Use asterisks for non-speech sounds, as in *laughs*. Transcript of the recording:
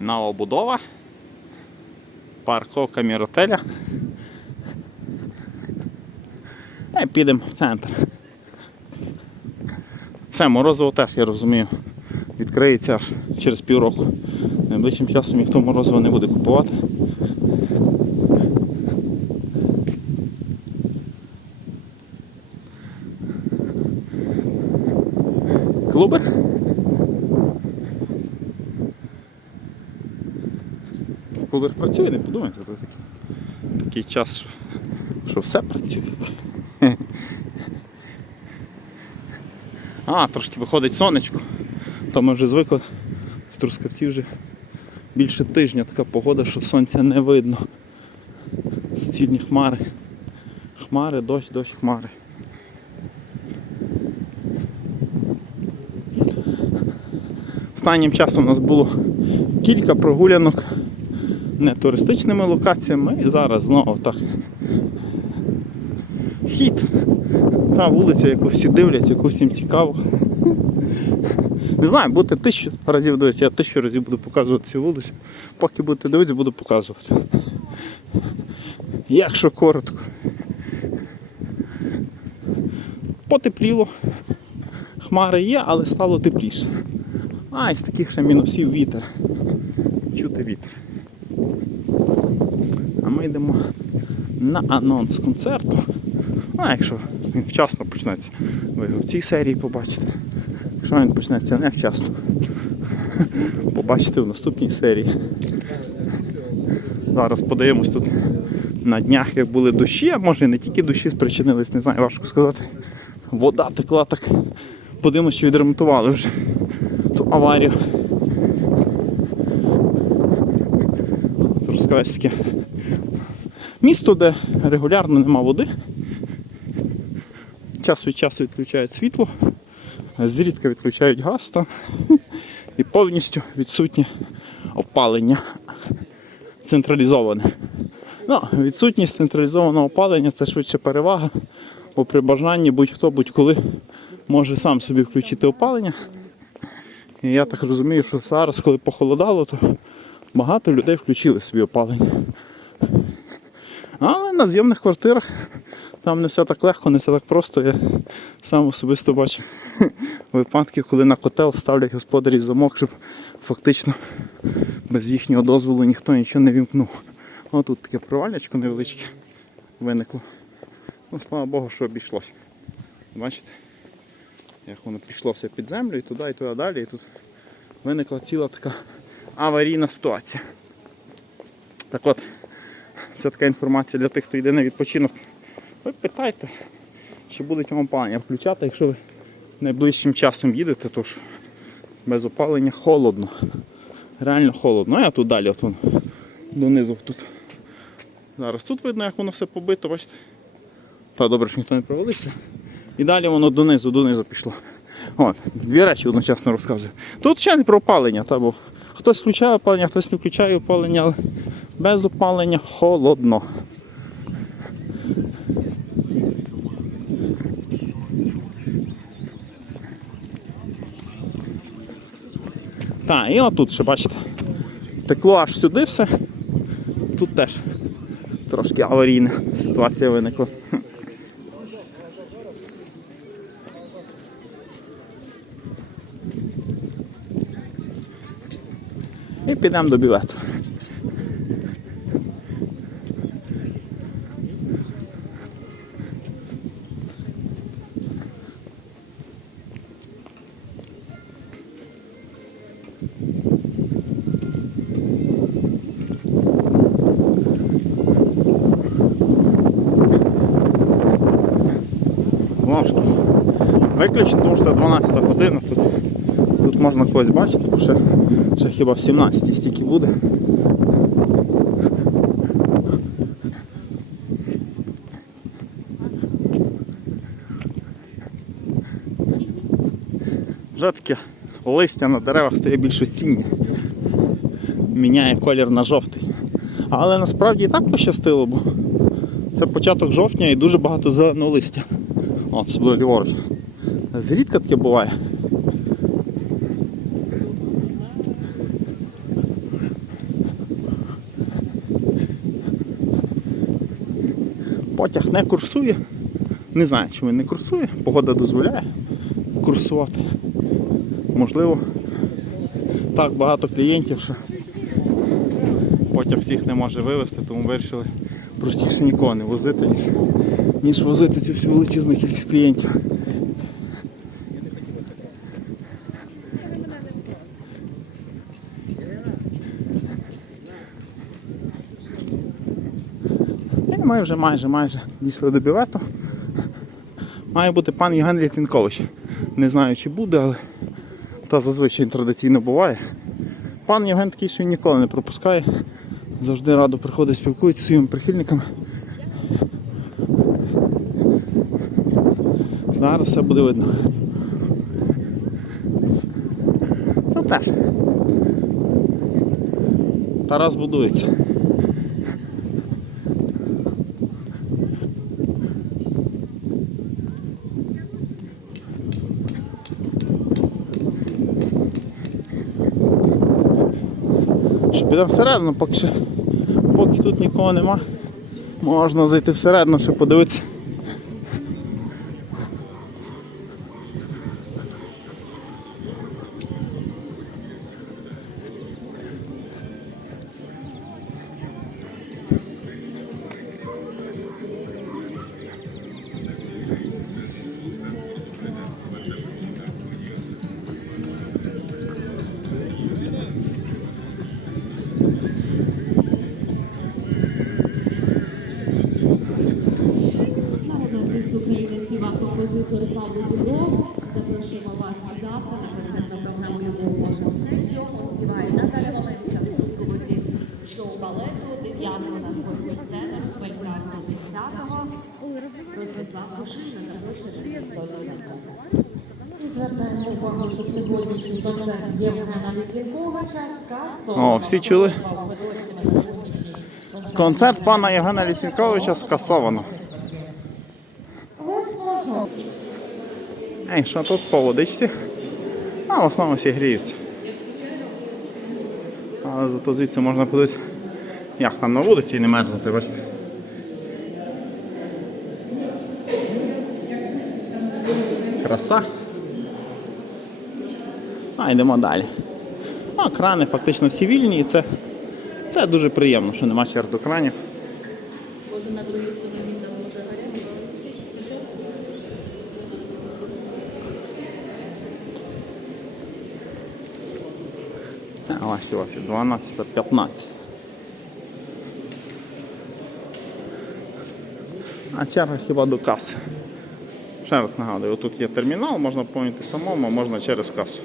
Новобудова. Парковка міротеля. І підемо в центр. Все, морозиво теж, я розумію, відкриється аж через півроку. Найближчим часом ніхто морозиво не буде купувати. Клубер працює, не подумайте, то такий, такий час, що, що все працює. А, трошки виходить сонечко, то ми вже звикли. В Трускавці вже більше тижня така погода, що сонця не видно. Суцільні хмари. Хмари, дощ, дощ, хмари. Останнім часом у нас було кілька прогулянок не туристичними локаціями і зараз знову так. Хід. Та вулиця, яку всі дивляться, яку всім цікаво. Не знаю, будете тисячу разів дивитися, я тисячу разів буду показувати цю вулицю. Поки будете дивитися, буду показувати. Якщо коротко. Потепліло. Хмари є, але стало тепліше. А, із таких ще мінусів вітер. Чути вітер. Ми йдемо на анонс концерту. А якщо він вчасно почнеться, ви його в цій серії побачите. Якщо він почнеться не вчасно, побачите в наступній серії. Зараз подивимось тут на днях, як були дощі, а може не тільки дощі спричинились, не знаю, важко сказати. Вода текла так. Подивимось, чи відремонтували вже ту аварію. Трускавець таке місто, де регулярно нема води. Час від часу відключають світло, зрідка відключають газ там і повністю відсутнє опалення централізоване. Ну, відсутність централізованого опалення це швидше перевага, бо при бажанні будь-хто будь-коли може сам собі включити опалення. І я так розумію, що зараз, коли похолодало, то багато людей включили собі опалення. Але на зйомних квартирах там не все так легко, не все так просто. Я сам особисто бачив *laughs* випадки, коли на котел ставлять господарі замок, щоб фактично без їхнього дозволу ніхто нічого не вімкнув. О, тут таке провалячко невеличке виникло. Ну, слава Богу, що обійшлося. Бачите? Як воно пішло все під землю і туди, і туди далі. І тут виникла ціла така аварійна ситуація. Так от, це така інформація для тих, хто йде на відпочинок. Ви питайте, чи будуть вам опалення включати, якщо ви найближчим часом їдете, то ж без опалення холодно. Реально холодно. А я тут далі, от донизу тут. Зараз тут видно, як воно все побито, бачите? Та добре, що ніхто не провалився. І далі воно донизу, донизу пішло. От, дві речі одночасно розказую. Тут ще не про опалення, та, бо хтось включає опалення, хтось не включає опалення, але без опалення холодно. Так, і отут ще бачите. Текло аж сюди все. Тут теж трошки аварійна ситуація виникла. І підемо до бювету. Ж виключно, тому що це 12 година тут. Тут можна когось бачити, бо ще, ще хіба в 17 стільки буде. Вже таке листя на деревах стає більш осіннє. Міняє колір на жовтий. Але насправді і так пощастило, бо це початок жовтня і дуже багато зеленого листя особливо ліворуч. Зрідка таке буває. Потяг не курсує, не знаю, чому він не курсує, погода дозволяє курсувати. Можливо, так багато клієнтів, що потяг всіх не може вивезти, тому вирішили простіше нікого не возити, ніж, ніж возити цю всю величезну кількість клієнтів. І ми вже майже майже дійшли до бювету. Має бути пан Євген Літвінкович. Не знаю, чи буде, але та зазвичай традиційно буває. Пан Євген такий, що він ніколи не пропускає. Завжди радо приходить, спілкується зі своїми прихильниками. Зараз все буде видно. Та теж. Тарас будується. Підемо всередину, поки ще, поки тут нікого нема. Можна зайти всередину, ще подивитися. Композитор Павло Зубров. Запрошуємо вас завтра на концертну програму Любов може все. Сьогодні співає Наталя Валевська в супроводі шоу балету. 9 у нас гості тенор, спелька до 10-го. Ростислав Кушина до концерту. Звертаємо увагу, що сьогоднішній концерт Євгена Літвінковича скасовано. О, всі чули? Концерт. Концерт пана Євгена Ліцінковича скасовано. Ей, що тут по? А в основному всі гріються. Але зато звідси можна подивитися, як там на вулиці і не мерзнути. Краса. А, йдемо далі. А, крани фактично всі вільні і це, це дуже приємно, що нема черг до кранів. А ось у вас є 12 15. А черга хіба до каси. Ще раз нагадую, тут є термінал, можна поповнити самому, а можна через касу.